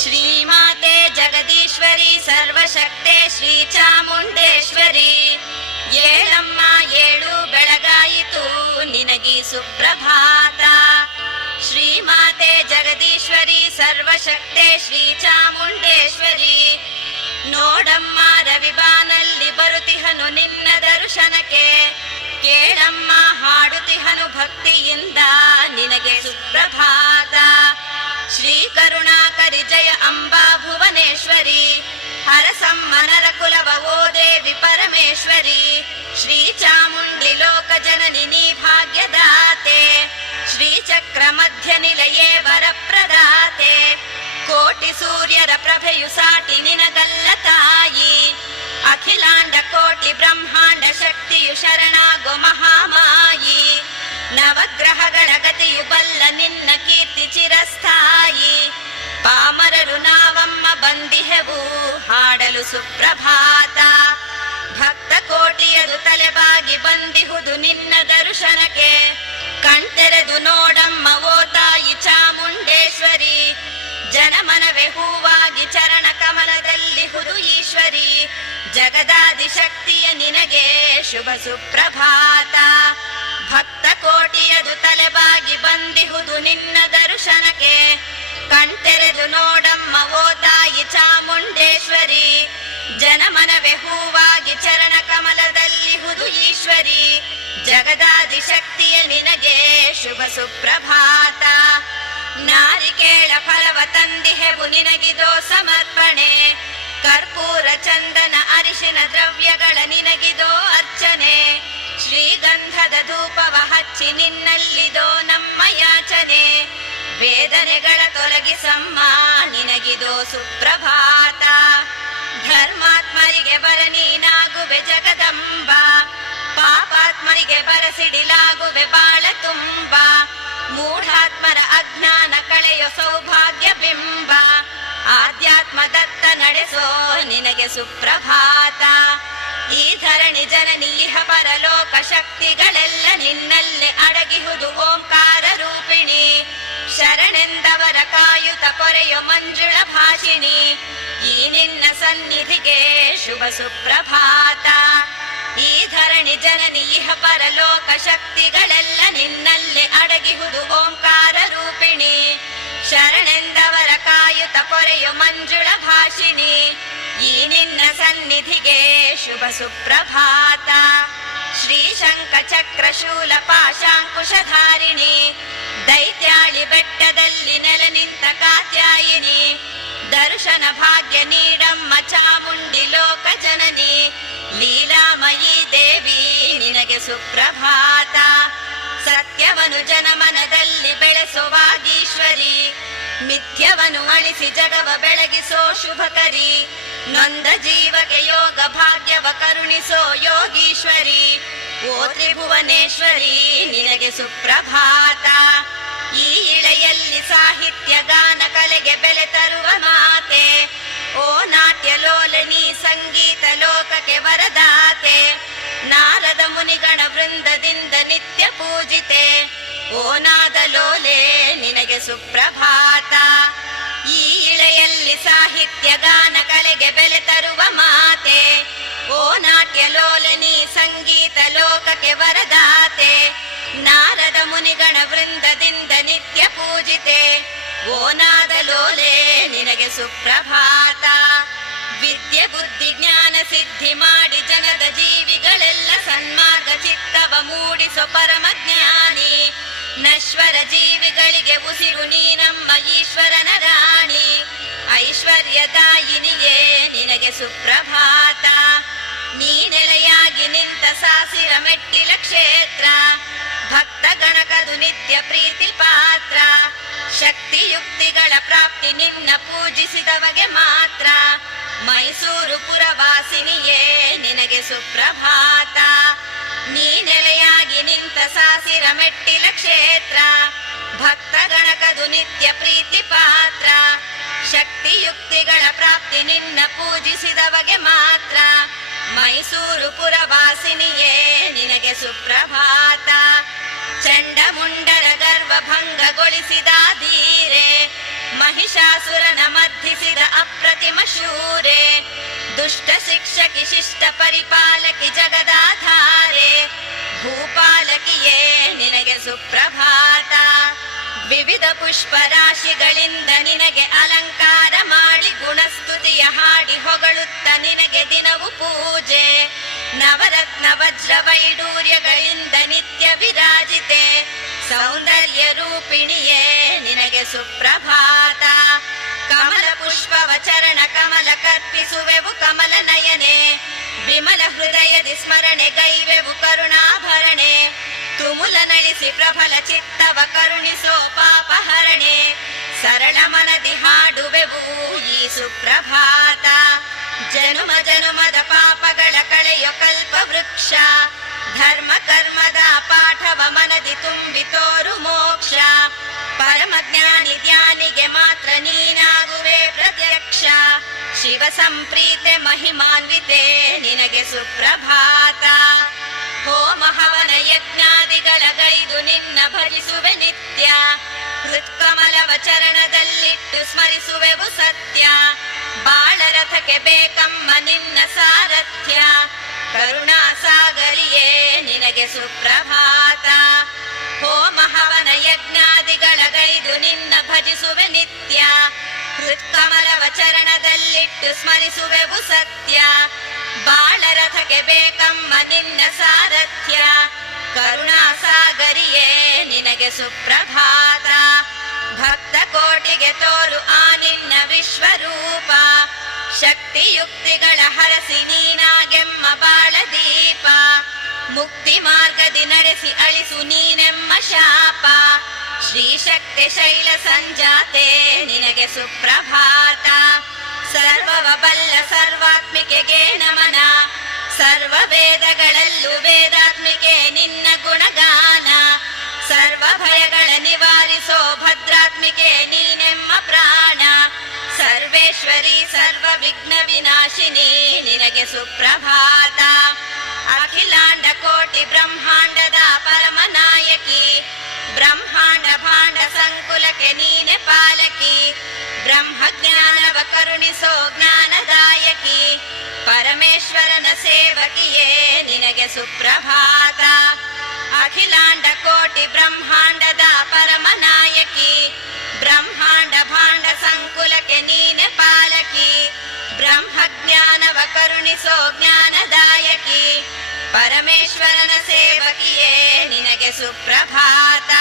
ಶ್ರೀಮಾತೆ ಜಗದೀಶ್ವರಿ ಸರ್ವಶಕ್ತೆ ಶ್ರೀ ಚಾಮುಂಡೇಶ್ವರಿ, ಏಳಮ್ಮ ಏಳು ಬೆಳಗಾಯಿತು ನಿನಗಿ ಸುಪ್ರಭಾತ. ಶ್ರೀಮಾತೆ ಜಗದೀಶ್ವರಿ ಸರ್ವಶಕ್ತೆ ಶ್ರೀ ಚಾಮುಂಡೇಶ್ವರಿ, ನೋಡಮ್ಮ ರವಿಬಾನಲ್ಲಿ ಬರುತಿಹನು ನಿನ್ನ ದರ್ಶನಕ್ಕೆ, ಕೇಳಮ್ಮ ಹಾಡುತಿಹನು ಭಕ್ತಿಯಿಂದ ನಿನಗೆ ಸುಪ್ರಭಾತ. ಶ್ರೀ ಕರುಣಾಕರಿ ಜಯ ಅಂಬಾ ಭುವನೇಶ್ವರಿ, ಹರಸಮ್ಮ ನರಕುಲವ ಓ ದೇವಿ ಪರಮೇಶ್ವರಿ, ಶ್ರೀ ಚಾಮುಂಡಿ ಲೋಕ ಜನನಿ ನೀ ಭಾಗ್ಯದಾತೆ, ಶ್ರೀ ಚಕ್ರ ಮಧ್ಯ ನಿಲಯೇ ವರಪ್ರದಾತೆ, ಕೋಟಿ ಸೂರ್ಯರ ಪ್ರಭೆಯು ಸಾಟಿ ನಿನಗಲ್ಲ ತಾಯಿ, ಅಖಿಲಾಂಡ ಕೋಟಿ ಬ್ರಹ್ಮಾಂಡ ಶಕ್ತಿಯು ಶರಣಾಗೋ ಮಹಾಮಾಯಿ, ನವಗ್ರಹಗಳ ಗತಿಯು ಬಲ್ಲ ನಿನ್ನ ಕೀರ್ತಿ ಚಿರಸ್ಥಾಯಿ, ಪಾಮರರು ನಾವಮ್ಮ ಬಂದಿಹೆವು ಹಾಡಲು ಸುಪ್ರಭಾತ. ಭಕ್ತ ಕೋಟಿಯದು ತಲೆಬಾಗಿ ಬಂದಿಹುದು ನಿನ್ನ ದರ್ಶನಕ್ಕೆ, ಕಣ್ತೆರೆದು ನೋಡಮ್ಮ ಓ ತಾಯಿ ಚಾಮುಂಡೇಶ್ವರಿ, ಜನಮನವೇ ಹೂವಾಗಿ ಚರಣ ಕಮಲದಲ್ಲಿ ಹುದು ಈಶ್ವರಿ, ಜಗದಾದಿ ಶಕ್ತಿಯ ನಿನಗೆ ಶುಭ ಸುಪ್ರಭಾತ. ಭಕ್ತ ಕೋಟಿಯದು ತಲೆಬಾಗಿ ಬಂದಿಹುದು ನಿನ್ನ ದರ್ಶನಕ್ಕೆ, ಕಣ್ತೆರೆದು ನೋಡಮ್ಮ ಓ ತಾಯಿ ಚಾಮುಂಡೇಶ್ವರಿ, ಜನಮನವೇ ಹೂವಾಗಿ ಚರಣ ಕಮಲದಲ್ಲಿ ಹುದು ಈಶ್ವರಿ, ಜಗದಾದಿ ಶಕ್ತಿಯ ನಿನಗೆ ಶುಭ ಸುಪ್ರಭಾತ. ನಾರಿಕೇಳ ಫಲವ ತಂದಿಹೆವು ನಿನಗಿದೋ ಸಮರ್ಪಣೆ, ಕರ್ಪೂರ ಚಂದನ ಅರಿಶಿನ ದ್ರವ್ಯಗಳ ನಿನಗಿದೋ ಅರ್ಚನೆ, ಶ್ರೀಗಂಧದ ಧೂಪವ ಹಚ್ಚಿ ನಿನ್ನಲ್ಲಿದೋ ನಮ್ಮ ಯಾಚನೆ, ವೇದನೆಗಳ ತೊಲಗಿಸಮ್ಮ ನಿನಗಿದೋ ಸುಪ್ರಭಾತ. ಧರ್ಮಾತ್ಮರಿಗೆ ಬರ ನೀನಾಗುವೆ ಜಗದಂಬ, ಪಾಪಾತ್ಮರಿಗೆ ಬರಸಿಡಿಲಾಗುವೆ ಬಾಳ ತುಂಬ, ಮೂಢಾತ್ಮರ ಅಜ್ಞಾನ ಕಳೆಯೋ ಸೌಭಾಗ್ಯ ಬಿಂಬ, ಆಧ್ಯಾತ್ಮ ದತ್ತ ನಡೆಸೋ ನಿನಗೆ ಸುಪ್ರಭಾತ. ಈ ಧರಣಿ ಜನನಿ ಇಹ ಪರಲೋಕ ಶಕ್ತಿಗಳೆಲ್ಲ ನಿನ್ನಲ್ಲೇ ಅಡಗಿಹುದು ಓಂಕಾರ ರೂಪಿಣಿ, ಶರಣೆಂದವರ ಕಾಯುತ ಪೊರೆಯೋ ಮಂಜುಳ ಭಾಷಿಣಿ, ಈ ನಿನ್ನ ಸನ್ನಿಧಿಗೆ ಶುಭ ಸುಪ್ರಭಾತ. ಈ ಧರಣಿ ಜನನಿ ಇಹ ಪರಲೋಕ ಶಕ್ತಿಗಳೆಲ್ಲ ನಿನ್ನಲ್ಲೇ ಅಡಗಿಹುದು ಓಂಕಾರ ರೂಪಿಣಿ, ಶರಣೆಂದವರ ಕಾಯುತ ಪೊರೆಯೋ ಮಂಜುಳ ಭಾಷಿಣಿ, ಈ ನಿನ್ನ ಸನ್ನಿಧಿಗೆ ಶುಭ ಸುಪ್ರಭಾತ. ಶ್ರೀ ಶಂಖ ಚಕ್ರ ಶೂಲ ಪಾಶಾಂಕುಶಧಾರಿಣಿ, ದೈತ್ಯಾಳಿ ಬೆಟ್ಟದಲ್ಲಿ ನೆಲ ನಿಂತ ಕಾತ್ಯಾಯಿನಿ, ದರ್ಶನ ಭಾಗ್ಯ ನೀಡಮ್ಮ ಚಾಮುಂಡಿ ಲೋಕ ಜನನಿ, ಲೀಲಾಮಯೀ ದೇವಿ ನಿನಗೆ ಸುಪ್ರಭಾತ. ಸತ್ಯವನು ಜನಮನದಲ್ಲಿ ಬೆಳೆಸುವಾಗೀಶ್ವರಿ, ಮಿಥ್ಯವನು ಅಳಿಸಿ ಜಗವ ಬೆಳಗಿಸೋ ಶುಭಕರಿ, ನೊಂದ ಜೀವಕ್ಕೆ ಯೋಗ ಭಾಗ್ಯವ ಕರುಣಿಸೋ ಯೋಗೀಶ್ವರಿ, ಓ ತ್ರಿಭುವನೇಶ್ವರಿ ನಿನಗೆ ಸುಪ್ರಭಾತ. ಈ ಇಳೆಯಲ್ಲಿ ಸಾಹಿತ್ಯ ಗಾನ ಕಲೆಗೆ ಬೆಲೆ ತರುವ ಮಾತೆ, ಓ ನಾಟ್ಯ ಲೋಲನಿ ಸಂಗೀತ ಲೋಕಕ್ಕೆ ವರದಾತೆ, ನಾರದ ಮುನಿಗಣ ವೃಂದದಿಂದ ನಿತ್ಯ ಪೂಜಿತೆ, ಓ ನಾದ ಲೋಲೆ ನಿನಗೆ ಸುಪ್ರಭಾತ. ಈ ಇಳೆಯಲ್ಲಿ ಸಾಹಿತ್ಯ ಗಾನ ಕಲೆಗೆ ಬೆಲೆ ತರುವ ಮಾತೆ, ಓ ನಾಟ್ಯ ಲೋಲನಿ ಸಂಗೀತ ಲೋಕಕ್ಕೆ ವರದಾತೆ, ನಾರದ ಮುನಿಗಣ ವೃಂದದಿಂದ ನಿತ್ಯ ಪೂಜಿತೆ, ಓ ನಾದ ಲೋಲೆ ನಿನಗೆ ಸುಪ್ರಭಾತ. ವಿದ್ಯೆ ಬುದ್ಧಿ ಜ್ಞಾನ ಸಿದ್ಧಿ ಮಾಡಿ ಜನದ ಜೀವಿಗಳೆಲ್ಲ ಸನ್ಮಾರ್ಗ ಚಿತ್ತವ ಮೂಡಿಸೋ ಪರಮ ಜ್ಞಾನಿ, ನಶ್ವರ ಜೀವಿಗಳಿಗೆ ಉಸಿರು ನೀನಮ್ಮ ಈಶ್ವರನ ರಾಣಿ, ಐಶ್ವರ್ಯದಾಯಿನಿಗೆ ನಿನಗೆ ಸುಪ್ರಭಾತ. ನೀ ನೆಲೆಯಾಗಿ ನಿಂತ ಸಾಸಿರ ಮೆಟ್ಟಿಲ ಕ್ಷೇತ್ರ, ಭಕ್ತ ಗಣಕದು ನಿತ್ಯ ಪ್ರೀತಿ ಪಾತ್ರ, ಶಕ್ತಿಯುಕ್ತಿಗಳ ಪ್ರಾಪ್ತಿ ನಿನ್ನ ಪೂಜಿಸಿದವಗೆ ಮಾತ್ರ, ಮೈಸೂರು ಪುರವಾಸಿನಿಯೇ ನಿನಗೆ ಸುಪ್ರಭಾತ. ನೀ ನೆಲೆಯಾಗಿ ನಿಂತ ಸಾಸಿರ ಮೆಟ್ಟಿಲ ಕ್ಷೇತ್ರ, ಭಕ್ತ ಗಣಕದು ನಿತ್ಯ ಪ್ರೀತಿ ಪಾತ್ರ, ಶಕ್ತಿಯುಕ್ತಿಗಳ ಪ್ರಾಪ್ತಿ ನಿನ್ನ ಪೂಜಿಸಿದವಗೆ ಮಾತ್ರ, ಮೈಸೂರು ಪುರವಾಸಿನಿಯೇ ನಿನಗೆ ಸುಪ್ರಭಾತ. ಚಂಡಮುಂಡರ ಗರ್ವ ಭಂಗಗೊಳಿಸಿದ ಧೀರೆ, ಮಹಿಷಾಸುರನ ಮಧ್ಯೆ ಮಶೂರೆ ದುಷ್ಟ ಶಿಕ್ಷಕಿ ಶಿಷ್ಟ ಪರಿಪಾಲಕಿ ಜಗದಾಧಾರೆ ಭೂಪಾಲಕಿಯೇ ನಿನಗೆ ಸುಪ್ರಭಾತ. ವಿವಿಧ ಪುಷ್ಪರಾಶಿಗಳಿಂದ ನಿನಗೆ ಅಲಂಕಾರ ಮಾಡಿ ಗುಣಸ್ತುತಿಯ ಹಾಡಿ ಹೊಗಳುತ್ತ ನಿನಗೆ ದಿನವು ಪೂಜೆ. ನವರತ್ನ ವಜ್ರ ವೈಡೂರ್ಯಗಳಿಂದ ನಿತ್ಯ ವಿರಾಜಿತೆ ಸೌಂದರ್ಯ ರೂಪಿಣಿಯೇ ನಿನಗೆ ಸುಪ್ರಭಾತ. ಕಮಲ ಪುಷ್ಪವ ಚರಣ ಕಮಲ ಕರ್ಪಿಸುವೆವು ಕಮಲ ನಯನೆ ವಿಮಲ ಹೃದಯದಿ ಸ್ಮರಣೆ ಗೈವೆವು ಕರುಣಾಭರಣೆ. ತುಮುಲ ನಳಿಸಿ ಪ್ರಬಲ ಚಿತ್ತವ ಕರುಣಿಸೋ ಪಾಪಹರಣೆ ಸರಳ ಮನದಿ ಹಾಡುವೆವು ಈ ಸುಪ್ರಭಾತ. ಜನುಮ ಜನುಮದ ಪಾಪಗಳ ಕಳೆಯೋ ಕಲ್ಪ ವೃಕ್ಷ ಧರ್ಮ ಕರ್ಮದ ಪಾಠವ ಮನದಿ ತುಂಬಿ ತೋರು ಮೋಕ್ಷ. ಪರಮ ಜ್ಞಾನಿ ಧ್ಯಾನಿಗೆ ಮಾತ್ರ ನೀನಾಗುವೆ ಪ್ರತ್ಯಕ್ಷ. ಶಿವ ಸಂಪ್ರೀತೆ ಮಹಿಮಾನ್ವಿತೆ ನಿನಗೆ ಸುಪ್ರಭಾತ. ಹೋಮ ಹವನ ಯಜ್ಞಾದಿಗಳ ಗೈದು ನಿನ್ನ ಭಜಿಸುವೆ ನಿತ್ಯ. ಹೃತ್ಕಮಲವ ಚರಣದಲ್ಲಿಟ್ಟು ಸ್ಮರಿಸುವೆವು ಸತ್ಯ. ಬಾಳರಥಕ್ಕೆ ಬೇಕಮ್ಮ ನಿನ್ನ ಸಾರಥ್ಯ. ಕರುಣಾ ಸಾಗರಿಯೇ ನಿನಗೆ ಸುಪ್ರಭಾತ. ಹೋಮ ಹವನ ಯಜ್ಞಾದಿಗಳ ಗೈದು ನಿನ್ನ ಭಜಿಸುವೆ ನಿತ್ಯ. ಹೃತ್ಕಮಲವ ಚರಣದಲ್ಲಿಟ್ಟು ಸ್ಮರಿಸುವೆವು ಸತ್ಯ. ಬಾಳರಥಕ್ಕೆ ಬೇಕಮ್ಮ ನಿನ್ನ ಸಾರಥ್ಯ. ಕರುಣಾ ಸಾಗರಿಯೇ ನಿನಗೆ ಸುಪ್ರಭಾತ. ಭಕ್ತ ಕೋಟಿಗೆ ತೋರು ಆ ನಿನ್ನ ವಿಶ್ವರೂಪ. ಶಕ್ತಿಯುಕ್ತಿಗಳ ಹರಸಿ ನೀನಾಗೆಮ್ಮ ಬಾಳದೀಪ. ಮುಕ್ತಿ ಮಾರ್ಗದಿ ನಡೆಸಿ ಅಳಿಸು ನೀನೆಮ್ಮ ಶಾಪ. ಶ್ರೀಶಕ್ತಿ ಶೈಲ ಸಂಜಾತೆ ನಿನಗೆ ಸುಪ್ರಭಾತ. ಸರ್ವವ ಬಲ್ಲ ಸರ್ವಾತ್ಮಿಕೆಗೆ ನಮನ. ಸರ್ವ ವೇದಗಳಲ್ಲೂ ವೇದಾತ್ಮಿಕೆ ನಿನ್ನ ಗುಣಗಾನ. ಸರ್ವ ಭಯಗಳ ನಿವಾರಿಸೋ ಭದ್ರಾತ್ಮಿಕೆ ನೀನೆಮ್ಮ ಪ್ರಾಣ. ಸರ್ವೇಶ್ವರಿ ಸರ್ವ ವಿಘ್ನ ವಿನಾಶಿನಿ ನಿನಗೆ ಸುಪ್ರಭಾತ. ಅಖಿಲಾಂಡ ಕೋಟಿ ಬ್ರಹ್ಮಾಂಡದ ಪರಮ ನಾಯಕಿ. ಬ್ರಹ್ಮಾಂಡ ಭಾಂಡ ಸಂಕುಲಕ್ಕೆ ನೀನೆ ಪಾಲಕಿ. ಬ್ರಹ್ಮ ಜ್ಞಾನವ ಕರುಣಿಸೋ ಜ್ಞಾನದಾಯಕಿ. ಪರಮೇಶ್ವರನ ಸೇವಕಿಯೇ ನಿನಗೆ ಸುಪ್ರಭಾತ. ಅಖಿಲಾಂಡ ಕೋಟಿ ಬ್ರಹ್ಮಾಂಡದ ಪರಮ ನಾಯಕಿ. ಬ್ರಹ್ಮಾಂಡ ಭಾಂಡ ಸಂಕುಲಕ್ಕೆ ನೀನೆ ಪಾಲಕಿ. ಬ್ರಹ್ಮ ಜ್ಞಾನವ ಕರುಣಿಸೋ ಜ್ಞಾನದಾಯಕಿ. ಪರಮೇಶ್ವರನ ಸೇವಕಿಯೇ ನಿನಗೆ ಸುಪ್ರಭಾತ.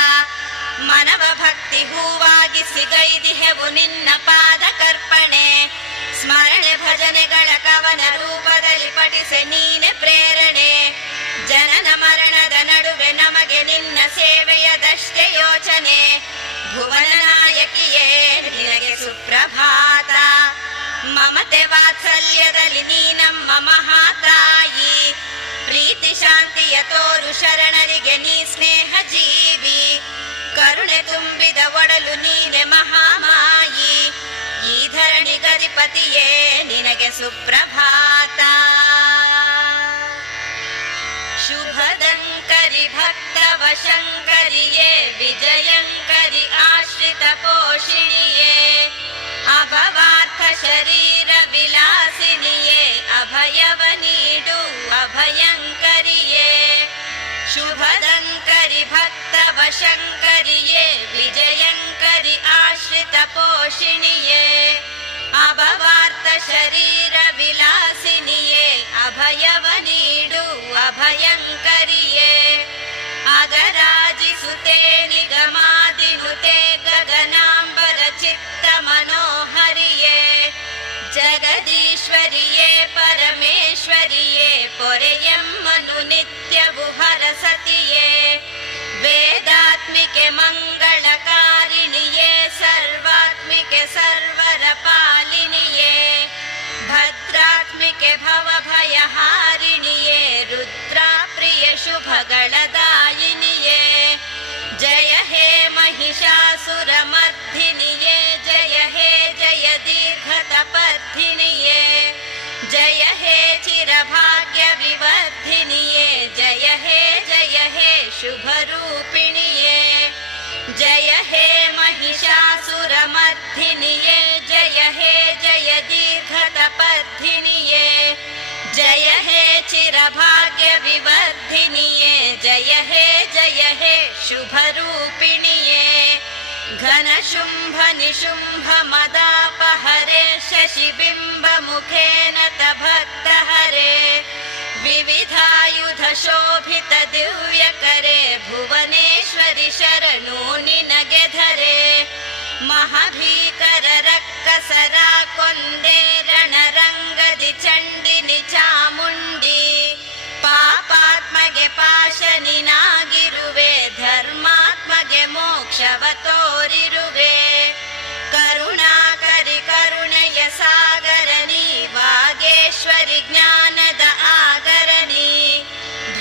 ಮನವ ಭಕ್ತಿ ಹೂವಾಗಿಸಿ ಗೈದಿಹೆವು ನಿನ್ನ ಪಾದ ಕರ್ಪಣೆ. ಸ್ಮರಣೆ ಭಜನೆಗಳ ಕವನ ರೂಪದಲ್ಲಿ ಪಠಿಸೆ ನೀನೆ ಪ್ರೇರಣೆ. ಜನನ ಮರಣದ ನಡುವೆ ನಮಗೆ ನಿನ್ನ ಸೇವೆಯದಷ್ಟೇ ಯೋಚನೆ. ಭುವನ ನಾಯಕಿಯೇ ನಿನಗೆ ಸುಪ್ರಭಾತ. ಮಮತೆ ವಾತ್ಸಲ್ಯದಲ್ಲಿ ನೀ ನಮ್ಮ ಮಹಾತಾಯಿ. ಪ್ರೀತಿ ಶಾಂತಿಯ ತೋರು ಶರಣರಿಗೆ ನೀ ಸ್ನೇಹ ಜೀವಿ. ಕರುಣೆ ತುಂಬಿದ ಒಡಲು ನೀನೆ ಮಹಾಮಾಯಿ. ಈ ಧರಣಿ ಗದಿಪತಿಯೇ ನಿನಗೆ ಸುಪ್ರಭಾತ. ಶುಭದಂಕರಿ ಭಕ್ತವ ಶಂಕರಿಯೇ ವಿಜಯಂಕರಿ ಆಶ್ರಿತ ಪೋಷಿಣಿಯೇ. ಅಭವಾರ್ಥ ಶರೀರ ವಿಲಾಸಿನಿಯೇ ಅಭಯವ ನೀಡು ಅಭಯಂಕರಿಯೇ. ಶುಭದಂಕರಿ ಭಕ್ತವ ಶಂಕರಿಯೇ ವಿಜಯಂಕರಿ ಆಶ್ರಿತ ಪೋಷಿಣಿಯೇ. ಅಭವಾರ್ಥ ಶರೀರ ವಿಲಾಸಿನಿಯೇ ಅಭಯವ ನೀಡು ಅಭಯಂಕರಿಯೇ. ಅಗರಾಜಿಸುತೆ ನಿಗಮಾದಿನುತೆ ಗಗನಾಂಬರ ಚಿತ್ತ ಮನೋಹರಿಯೇ. ಜಗದೀಶ್ವರಿಯೇ ಪರಮೇಶ್ವರಿಯೇ ಪೊರೆಯಮ್ಮನು ನಿತ್ಯವು ಹರಸತಿಯೇ. ವೇದಾತ್ಮಿಕೆ ಮಂಗಳಕಾರಿಣಿಯೇ ಸರ್ವಾತ್ಮಿಕೆ ಸರ್ವರ ಪಾಲಿನಿಯೇ. ಭದ್ರಾತ್ಮಿಕೆ ಭವಭಯಹಾರಿಣಿಯೇ ರುದ್ರಾ ಪ್ರಿಯ ಶುಭಗಳದಾಯಿನಿಯೇ. ಜಯ ಹೇ ಮಹಿಷಾಸುರ ಮರ್ಧಿನಿಯೇ ಜಯ ಹೇ ಜಯ ದೀರ್ಘತಪರ್ಧಿನಿಯೇ. ಜಯ ಹೇ ಚಿರಭಾಗ್ಯ ವಿವರ್ಧಿನಿಯೇ ಜಯ ಹೇ ಶುಭರೂಪಿಣಿಯೇ. ಜಯ ಹೇ ಮಹಿಷಾಸುರ ಮರ್ಧಿನಿಯೇ ಜಯ ಹೇ ಜಯ ದೀರ್ಘ जय हे चिरभाग्यविवर्धिनिये जय हे शुभरूपिणिये घनशुम्भ निशुम्भ मदापहरे शशिबिम्बमुखेन तभक्तहरे विविधायुध शोभित दिव्यकरे भुवनेश्वरि शरणो निनगे धरे महाभीकर रಕ್ಕಸರ ಕೊಂದೆ ರಣರಂಗದಿ ಚಂಡಿನಿ ಚಾಮುಂಡಿ ಪಾಪಾತ್ಮಗೆ ಪಾಶನಿನಾಗಿರುವೆ ಧರ್ಮಾತ್ಮಗೆ ಮೋಕ್ಷವ ತೋರಿರುವೆ ಕರುಣಾಕರಿ ಕರುಣೆಯ ಸಾಗರನಿ ವಾಗೇಶ್ವರಿ ಜ್ಞಾನದ ಆಗರನಿ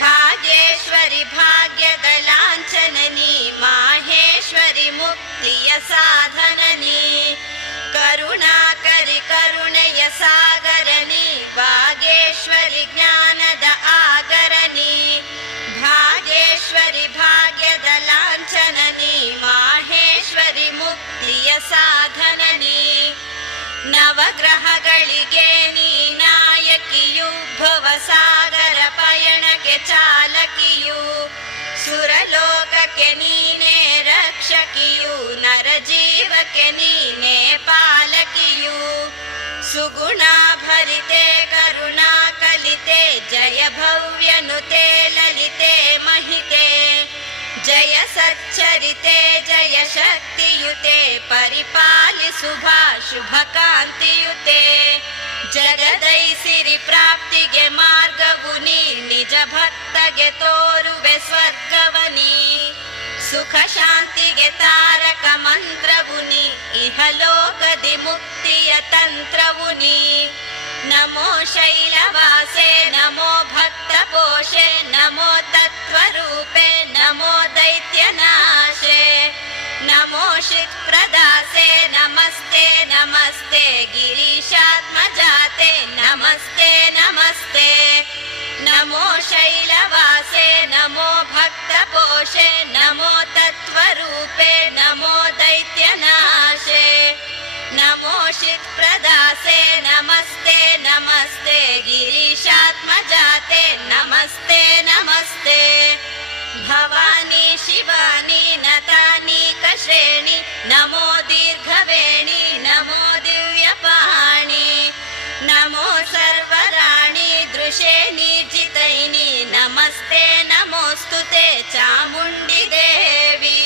ಭಾಗ್ಯೇಶ್ವರಿ ಭಾಗ್ಯದ ಲಾಂಛನನಿ ಮಾಹೇಶ್ವರಿ ಮುಕ್ತಿಯ ಸಾಧನನಿ ಕರುಣಾಕರಿ ಕರುಣೆಯ ಸಾಗರನಿ ಭಾಗ್ಯೇಶ್ವರಿ ಜ್ಞಾನದ ಆಗರನಿ ಭಾಗ್ಯೇಶ್ವರಿ ಭಾಗ್ಯದ ಲಾಂಛನನಿ ಮಾಹೇಶ್ವರಿ ಮುಕ್ತಿಯ ಸಾಧನನಿ ನವಗ್ರಹಗಳಿಗೆ ನೀ ನಾಯಕಿಯು ಭವಸಾಗರ ಪಯಣಕ್ಕೆ ಚಾಲಕಿಯು ಸುರಲೋಕಕ್ಕೆ ನೀನೇ ರಕ್ಷಕಿಯು ನರಜೀವಕ್ಕೆ ನೀನೇ ಪಾಲಕಿಯು ಸುಗುಣಾಭರಿತೆ ಕರುಣಾ ಕಲಿತೆ ಜಯ ಭವ್ಯನುತೆ ಲಲಿತೆ ಮಹಿತೆ ಜಯ ಸಚ್ಚರಿತೆ ಜಯ ಶಕ್ತಿಯುತೆ ಪರಿಪಾಲಿಸುಭ ಶುಭ ಕಾಂತಿಯುತೆ ಜಗದೈಸಿರಿ ಪ್ರಾಪ್ತಿಗೆ ಮಾರ್ಗವು ನೀ ನಿಜ ಭಕ್ತಗೆ ತೋರುವೆ ಸ್ವರ್ಗವನಿ ಸುಖ ಶಾಂತಿಗೆ ತಾರಕ ಮಂತ್ರವು ನೀ ಇಹಲೋಕದಿ ಮುಕ್ತಿಯ ತಂತ್ರವು ನೀ ನಮೋ ಶೈಲವಾಸೆ ನಮೋ ಭಕ್ತ ಪೋಷೆ ನಮೋ ತತ್ವರೂಪೆ ನಮೋ ದೈತ್ಯನಾಶೆ ನಮೋ ಶಿತ್ಪ್ರದಾಸೆ ನಮಸ್ತೆ ನಮಸ್ತೆ ಗಿರೀಶಾತ್ಮಜಾತೆ ನಮಸ್ತೆ ನಮಸ್ತೆ ನಮೋ ಶೈಲವಾಸೆ ನಮೋ ಭಕ್ತ ಪೋಷೆ ನಮೋ ತತ್ವರೂಪೆ ನಮೋ ದೈತ್ಯನಾಶೆ ನಮೋ ಶಿತ್ಪ್ರದಾಸೆ ನಮಸ್ತೆ ನಮಸ್ತೆ ಗಿರೀಶಾತ್ಮಜಾತೆ ನಮಸ್ತೆ ನಮಸ್ತೆ ಭವಾನಿ ಶಿವಾನಿ ನತಾನೀಕ ಶ್ರೇಣಿ ನಮೋ ದೀರ್ಘವೇಣಿ ನಮೋ ದಿವ್ಯಪಾಣಿ ನಮೋ ಸರ್ವರಾಣಿ ದೃಶೇ ನಿರ್ಜಿತೈನಿ ನಮಸ್ತೆ ನಮೋಸ್ತುತೆ ಚಾಮುಂಡಿ ದೇವಿ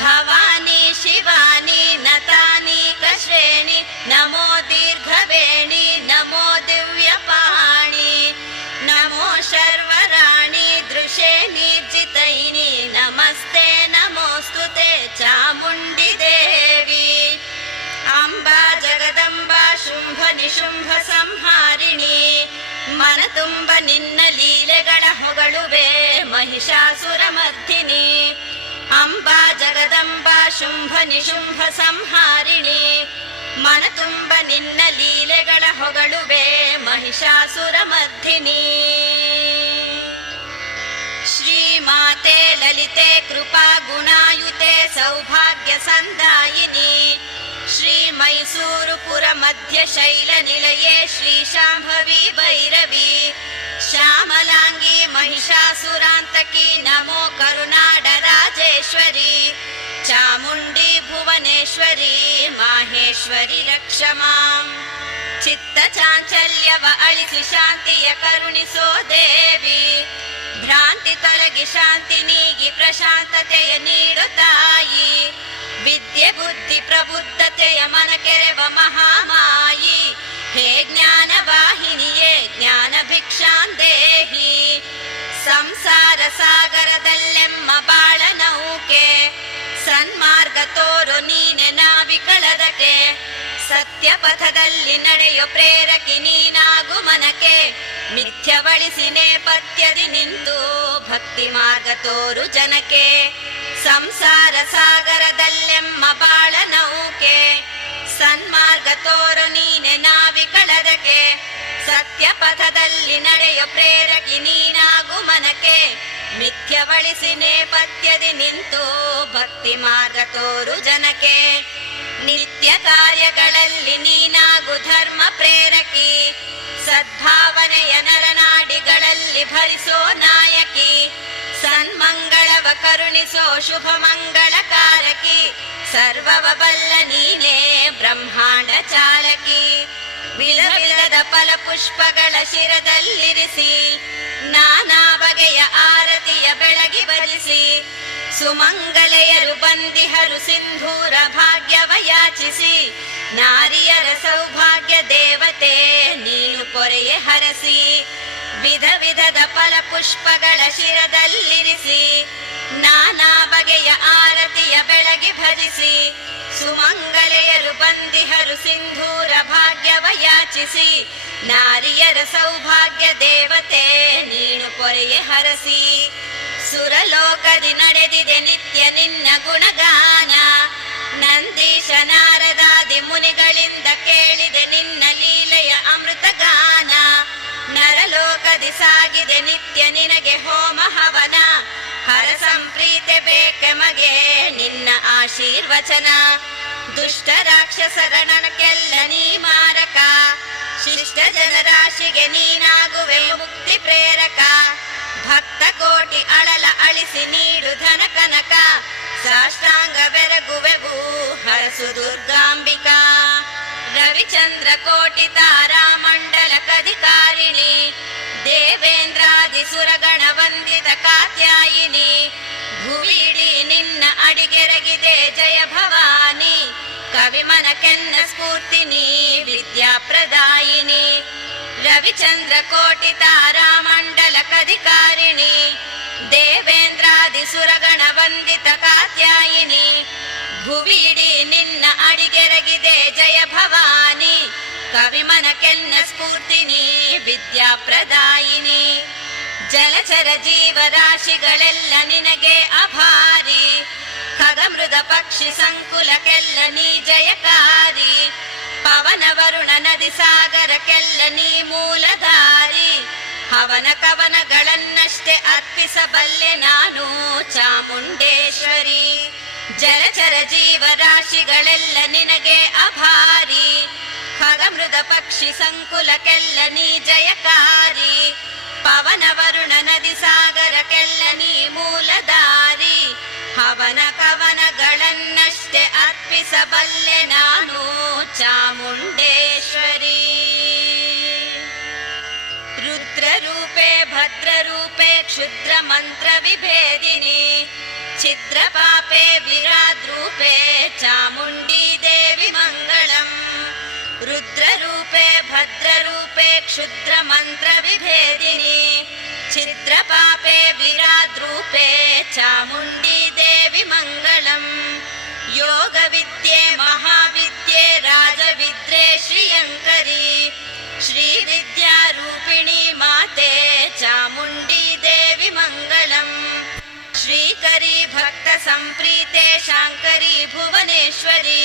ಭವಾನಿ ಶಿವಾನಿ ನತಾನೀಕ ಶ್ರೇಣಿ ನಮೋ ದೀರ್ಘವೇಣಿ ನಮೋ ದಿವ್ಯಪಾಣಿ ನಮೋ ಶರ್ವರಾಣಿ ದೃಶೇ ನಿರ್ಜಿತೈನಿ ನಮಸ್ತೆ ನಮೋಸ್ತುತೆ ಚಾಮುಂಡಿ ದೇವಿ ಅಂಬಾ ಜಗದಂಬಾ ಶುಂಭ ನಿಶುಂಭ ಸಂಹಾರಿಣಿ ಮನ ತುಂಬ ನಿನ್ನ ಲೀಲೆಗಳ ಹೊಗಳುವೆ ಮಹಿಷಾಸುರ ಮರ್ದಿನಿ ಅಂಬಾ ಜಗದಂಬಾ ಶುಂಭ ನಿಶುಂಭ ಸಂಹಾರಿಣಿ ಮನ ತುಂಬ ನಿನ್ನ ಲೀಲೆಗಳ ಹೊಗಳುವೆ ಮಹಿಷಾಸುರ ಮರ್ದಿನಿ ಶ್ರೀಮಾತೆ ಲಲಿತೆ ಕೃಪಾ ಗುಣಾಯುತೆ ಸೌಭಾಗ್ಯ ಸಂದಾಯಿನಿ ಶ್ರೀ ಮೈಸೂರುಪುರ ಮಧ್ಯ ಶೈಲ ನಿಲಯೇ ಶ್ರೀ ಶಾಂಭವಿ ಭೈರವಿ ಶ್ಯಾಮಲಾಂಗಿ ಮಹಿಷಾಸುರಾಂತಕಿ ನಮೋ ಕರುನಾಡ ರಾಜೇಶ್ವರಿ ಚಾಮುಂಡಿ ಭುವನೇಶ್ವರಿ ಮಾಹೇಶ್ವರಿ ರಕ್ಷಮಾಂ ಚಿತ್ತ ಚಾಂಚಲ್ಯವ ಅಳಿಸಿ ಶಾಂತಿಯ ಕರುಣಿಸೋ ದೇವಿ ಭ್ರಾಂತಿ ತೊಲಗಿ ಶಾಂತಿ ನೀಗಿ ಪ್ರಶಾಂತತೆಯ ನೀಡು ತಾಯಿ ವಿದ್ಯೆ ಬುದ್ಧಿ ಪ್ರಬುದ್ಧತೆಯ ಮನ ಕೆರೆವ ಮಹಾಮಾಯಿ ಹೇ ಜ್ಞಾನ ವಾಹಿನಿಯೇ ಜ್ಞಾನ ಭಿಕ್ಷಾಂದೇಹಿ ಸಂಸಾರ ಸಾಗರದಲ್ಲೆಮ್ಮ ಬಾಳ ನೌಕೆ ಸನ್ಮಾರ್ಗ ತೋರು ನೀನೆ ನಾವಿಕಳದಕ್ಕೆ ಸತ್ಯ ಪಥದಲ್ಲಿ ನಡೆಯೋ ಪ್ರೇರಕಿ ನೀನಾಗು ಮನಕೆ ಮಿಥ್ಯವಳಿಸಿ ನೇಪಥ್ಯದಿ ನಿಂತು ಭಕ್ತಿ ಮಾರ್ಗ ತೋರು ಜನಕ್ಕೆ ಸಂಸಾರ ಸಾಗರದಲ್ಲೆಮ್ಮ ಬಾಳ ನೌಕೆ ಸನ್ಮಾರ್ಗ ತೋರು ನೀನೆ ನಾವಿಕಳದಕ್ಕೆ ಸತ್ಯ ಪಥದಲ್ಲಿ ನಡೆಯೋ ಪ್ರೇರಕಿ ನೀನಾಗು ಮನಕೆ ಮಿಥ್ಯವಳಿಸಿ ನೇಪಥ್ಯದಿ ನಿಂತು ಭಕ್ತಿ ಮಾರ್ಗ ತೋರು ಜನಕ್ಕೆ ನಿತ್ಯ ಕಾರ್ಯಗಳಲ್ಲಿ ನೀನಾಗು ಧರ್ಮ ಪ್ರೇರಕಿ ಸದ್ಭಾವನೆಯ ನರನಾಡಿಗಳಲ್ಲಿ ಭರಿಸೋ ನಾಯಕಿ, ಸನ್ಮಂಗಳವ ಕರುಣಿಸೋ ಶುಭ ಮಂಗಳಕಾರಕಿ, ಸರ್ವವ ಬಲ್ಲ ನೀನೇ ಬ್ರಹ್ಮಾಂಡ ಚಾಲಕಿ. ವಿಧ ವಿಧದ ಫಲಪುಷ್ಪಗಳ ಶಿರದಲ್ಲಿರಿಸಿ, ನಾನಾ ಬಗೆಯ ಆರತಿಯ ಬೆಳಗಿ ಭಜಿಸಿ, ಸುಮಂಗಲೆಯರು ಬಂದಿಹರು ಸಿಂಧೂರ ಭಾಗ್ಯವ ಯಾಚಿಸಿ, ನಾರಿಯರ ಸೌಭಾಗ್ಯ ದೇವತೆ ನೀನು ಪೊರೆಯೆ ಹರಸಿ. ವಿಧ ವಿಧದ ಫಲಪುಷ್ಪಗಳ ಶಿರದಲ್ಲಿರಿಸಿ, ನಾನಾ ಬಗೆಯ ಆರತಿಯ ಬೆಳಗಿ ಭಜಿಸಿ, ಸುಮಂಗಲೆಯರು ಬಂದಿಹರು ಸಿಂಧೂರ ಭಾಗ್ಯವ ಯಾಚಿಸಿ, ನಾರಿಯರ ಸೌಭಾಗ್ಯ ದೇವತೆ ನೀನು ಪೊರೆಯೆ ಹರಸಿ. ಸುರಲೋಕದಿ ನಡೆದಿದೆ ನಿತ್ಯ ನಿನ್ನ ಗುಣಗಾನ, ನಂದೀಶ ನಾರದಾದಿ ಮುನಿಗಳಿಂದ ಕೇಳಿದೆ ನಿನ್ನ ಲೀಲೆಯ ಅಮೃತಗಾನ. ನರಲೋಕದಿ ಸಾಗಿದೆ ನಿತ್ಯ ನಿನಗೆ ಹೋಮ ಹವನ, ಹರ ಸಂಪ್ರೀತೆ ಬೇಕೆಮಗೆ ನಿನ್ನ ಆಶೀರ್ವಚನ. ದುಷ್ಟ ರಾಕ್ಷಸರಣಕ್ಕೆಲ್ಲ ನೀ ಮಾರಕ, ಶಿಷ್ಟ ಜನರಾಶಿಗೆ ನೀನಾಗುವೆ ಮುಕ್ತಿ ಪ್ರೇರಕ. ಭಕ್ತ ಕೋಟಿ ಅಳಲ ಅಳಿಸಿ ನೀಡು ಧನ ಕನಕ, ಸಾಷ್ಟಾಂಗ ಬೆರಗುವೆವು ಹರಸು ದುರ್ಗಾಂಬಿಕಾ. ರವಿಚಂದ್ರ ಕೋಟಿ ತಾರಾ ಮಂಡಲ ಕಧಿಕಾರಿಣಿ, ದೇವೇಂದ್ರಾದಿ ಸುರಗಣ ವಂದಿತ ಕಾತ್ಯಾಯಿನಿ. ಭುವಿಡಿ ನಿನ್ನ ಅಡಿಗೆರಗಿದೆ ಜಯ ಭವಾನಿ, ಕವಿಮನಕೆನ್ನ ಸ್ಫೂರ್ತಿನಿ ವಿದ್ಯಾಪ್ರದಾಯಿನಿ. ರವಿಚಂದ್ರ ಕೋಟಿ ತಾರಾ ಮಂಡಲ ಕಧಿಕಾರಿಣಿ, ದೇವೇಂದ್ರಾದಿ ಸುರಗಣ ವಂದಿತ ಕಾತ್ಯಾಯಿನಿ. ಭುವಿಡಿ ನಿನ್ನ ಅಡಿಗೆರಗಿದೆ ಜಯ ಭವಾನಿ, ಕವಿಮನಕೆನ್ನ ಸ್ಫೂರ್ತಿನಿ ವಿದ್ಯಾಪ್ರದಾಯಿನಿ. ಜಲಚರ ಜೀವರಾಶಿಗಳೆಲ್ಲ ನಿನಗೆ ಅಭಾರಿ, ಖಗಮೃದ ಪಕ್ಷಿ ಸಂಕುಲಕ್ಕೆಲ್ಲ ನೀ ಜಯಕಾರಿ. ಪವನ ವರುಣ ನದಿ ಸಾಗರಕ್ಕೆಲ್ಲ ನೀ ಮೂಲಧಾರಿ, ಹವನ ಕವನಗಳನ್ನಷ್ಟೇ ಅರ್ಪಿಸಬಲ್ಲೆ ನಾನು ಚಾಮುಂಡೇಶ್ವರಿ. ಜಲಚರ ಜೀವರಾಶಿಗಳೆಲ್ಲ ನಿನಗೆ ಅಭಾರಿ, ಖಗಮೃದ ಪಕ್ಷಿ ಸಂಕುಲಕ್ಕೆಲ್ಲ ನೀ ಜಯಕಾರಿ. ಪವನ ವರುಣ ನದಿ ಸಾಗರಕ್ಕೆಲ್ಲ ನೀ ಮೂಲಧಾರಿ, ಹವನ ಕವನಗಳನ್ನಷ್ಟೇ ಅರ್ಪಿಸಬಲ್ಲೆ ನಾನು ಚಾಮುಂಡೇಶ್ವರಿ. ರುದ್ರರೂಪೆ ಭದ್ರರೂಪೆ ಕ್ಷುದ್ರ ಮಂತ್ರ ವಿಭೇದಿನಿ, ಚಿತ್ರಪಾಪೆ ವಿರಾದ್ರೂಪೆ ಚಾಮುಂಡಿ ದೇವಿ ಮಂಗಳಂ. ರುದ್ರರೂಪೆ ಭದ್ರರೂಪೆ ಕ್ಷುದ್ರ ಮಂತ್ರ ವಿಭೇದಿನಿ, ಚಿತ್ರಪಾಪೆ ವಿರಾದ್ರೂಪೆ ಚಾಮುಂಡಿ ದೇವಿ ಮಂಗಳಂ. ಯೋಗ ವಿದ್ಯೆ ಮಹಾವಿದ್ಯೆ ರಾಜವಿದ್ಯೆ ಶ್ರೀಯಂಕರಿ, ಶ್ರೀ ವಿದ್ಯಾರೂಪಿಣಿ ಮಾತೆ ಚಾಮುಂಡಿ ದೇವಿ ಮಂಗಳಂ. ಶ್ರೀಕರಿ ಭಕ್ತ ಸಂಪ್ರೀತೆ ಶಾಂಕರಿ ಭುವನೇಶ್ವರಿ,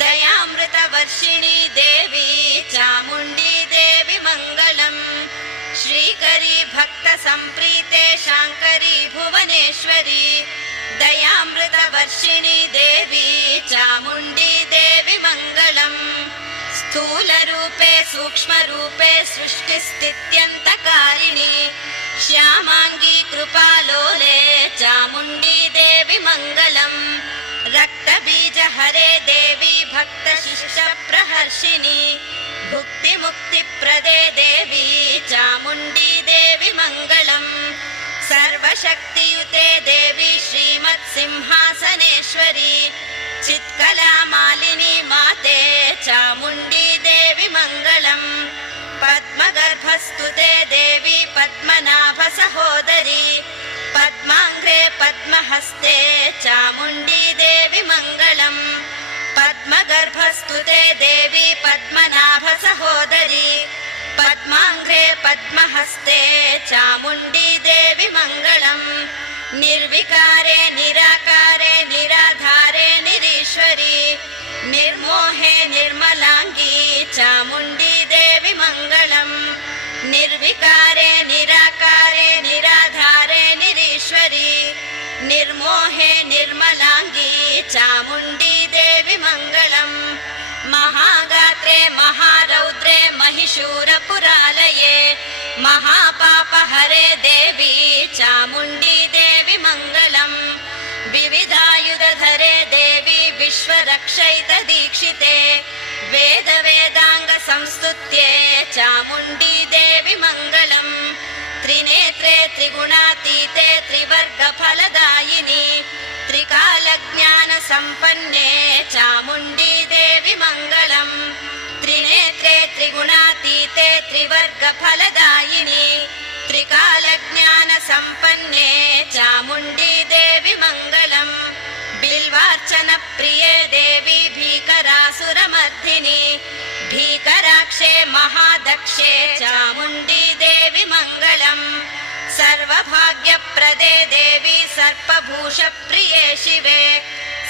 ದಯಾಮೃತ ವರ್ಷಿಣಿ ದೇವಿ ಚಾಮುಂಡಿ ದೇವಿ ಮಂಗಳಂ. ಶ್ರೀಕರಿ ಭಕ್ತ ಸಂಪ್ರೀತೆ ಶಾಂಕರಿ ಭುವನೇಶ್ವರಿ, ದಯಾಮೃತ ವರ್ಷಿಣಿ ದೇವಿ ಚಾಮುಂಡಿ ದೇವಿ ಮಂಗಳಂ. ಸ್ಥೂಲ ರೂಪೆ ಸೂಕ್ಷ್ಮ ರೂಪೆ ಸೃಷ್ಟಿ ಸ್ಥಿತ್ಯಂತಕಾರಿಣಿ, ಶ್ಯಾಮಾಂಗಿ ಕೃಪಾಲೋಲೆ ಚಾಮುಂಡಿ ದೇವಿ ಮಂಗಳಂ. ರಕ್ತ ಬೀಜ ಹರೇ ದೇವಿ ಭಕ್ತ ಶಿಷ್ಟ ಪ್ರಹರ್ಷಿಣಿ, ಭುಕ್ತಿ ಮುಕ್ತಿ ಪ್ರದೇ ದೇವಿ ಚಾಮುಂಡಿ ದೇವಿ ಮಂಗಳಂ. ಸರ್ವಶಕ್ತಿಯುತೆ ದೇವಿ ಶ್ರೀಮತ್ ಸಿಂಹಾಸನೇಶ್ವರಿ, ಚಿತ್ಕಲಾ ಮಾಲಿನಿ ಮಾತೆ ಚಾಮುಂಡಿ ದೇವಿ ಮಂಗಳಂ. ಪದ್ಮಗರ್ಭಸ್ತುತೆ ದೇವಿ ಪದ್ಮನಾಭ ಸಹೋದರಿ, ಪದ್ಮಾಂಗ್ರೆ ಪದ್ಮಹಸ್ತೆ ಚಾಮುಂಡಿ ದೇವಿ ಮಂಗಳಂ. ಪದ್ಮಗರ್ಭಸ್ತುತೆ ದೇವಿ ಪದ್ಮನಾಭ ಸಹೋದರಿ, ಪದ್ಮಾಂಗ್ರೆ ಪದ್ಮಹಸ್ತೆ ಚಾಮುಂಡಿ ದೇವಿ ಮಂಗಳಂ. ನಿರ್ವಿಕಾರೆ ನಿರಾಕಾರೆ ನಿರಾಧಾರೆ ನಿರೀಶ್ವರಿ, ನಿರ್ಮೋಹೆ ನಿರ್ಮಲಾಂಗಿ ಚಾಮುಂಡಿ ದೇವಿ ಮಂಗಳಂ. ನಿರ್ವಿಕಾರೆ ನಿರಾಕಾರೆ ನಿರಾಧಾರೆ ನಿರೀಶ್ವರಿ, ನಿರ್ಮೋಹೆ ನಿರ್ಮಲಾಂಗಿ ಚಾಮುಂಡಿ ದೇವಿ ಮಂಗಳಂ. ಮಹಾಗಾತ್ರೆ ಮಹಾರೌದ್ರೆ ಮಹಿಷೂರ ಪುರಾ पालये महापापहरे देवी चामुण्डी देवी मङ्गलम् विविधायुधधरे देवी विश्वरक्षैतदीक्षिते वेद वेदांग संस्तुत्ये चामुण्डी देवी मङ्गलम् त्रिनेत्रे त्रिगुणातीते त्रिवर्गफलदायिनी त्रिकालज्ञानसम्पन्ने चामुण्डी देवी मङ्गलम् त्रिनेत्रे त्रिगुणातीते त्रिवर्गफलदायिनी त्रिकालज्ञानसम्पन्ने चामुण्डी देवी मङ्गलम् बिल्वार्चनप्रिये देवी भीकरासुरमर्दिनी भीकराक्षे महादक्षे चामुण्डी देवी मङ्गलम् सर्वभाग्यप्रदे देवी सर्पभूषप्रिये शिवे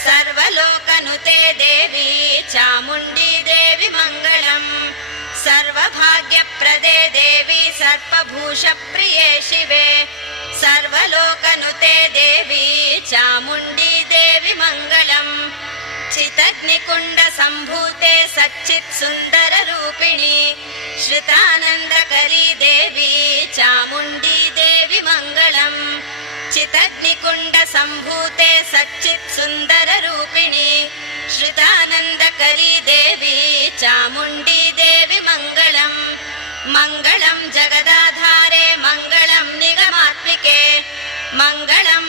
सर्वलोकनुते देवी चामुण्डी देवी मङ्गलम् सर्वभाग्यप्रदे देवी सर्पभूषप्रिये शिवे सर्वलोकनुते देवी चामुण्डी देवी मङ्गलम् चितग्निकुण्ड सम्भूते सच्चित् सुन्दर रूपिणी श्रितानन्दकरी देवी चामुण्डी देवी मङ्गलम् चितग्निकुण्ड सम्भूते सच्चित् सुन्दर रूपिणी श्रितानन्दकरी देवी चामुण्डी देवी मङ्गलम् मङ्गलं जगदाधारे मङ्गलं निगमात्मिके मङ्गलं